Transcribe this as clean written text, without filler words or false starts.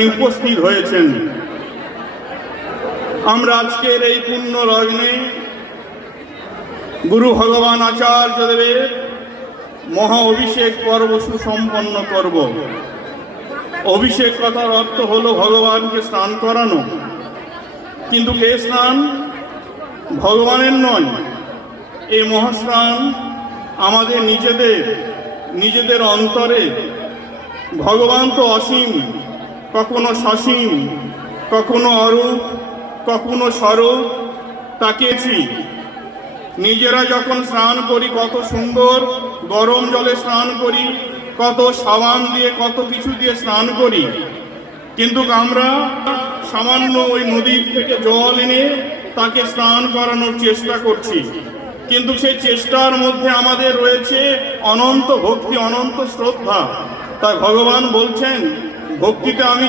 উপস্থিত হয়েছেন। আমরা আজকের এই পুণ্য লগ্নে গুরু ভগবান আচার্যদেবের মহা অভিষেক পর্ব সুসম্পন্ন করব। অভিষেক কথার অর্থ হলো ভগবানকে স্নান করানো, কিন্তু কে স্নান? ভগবানের নয়। এই মহাস্নান আমাদের নিজেদের অন্তরে। ভগবান তো অসীম, কখনো সসীম, কখনো অরূপ, কখনো স্বরূপ। তাকেছি নিজেরা যখন স্নান করি কত সুন্দর গরম জলে স্নান করি, কত সাবান দিয়ে কত কিছু দিয়ে স্নান করি, কিন্তু আমরা সামান্য ওই নদীর থেকে জল এনে তাকে স্নান করানোর চেষ্টা করছি। কিন্তু সেই চেষ্টার মধ্যে আমাদের রয়েছে অনন্ত ভক্তি, অনন্ত শ্রদ্ধা। তাই ভগবান বলছেন, ভক্তিতে আমি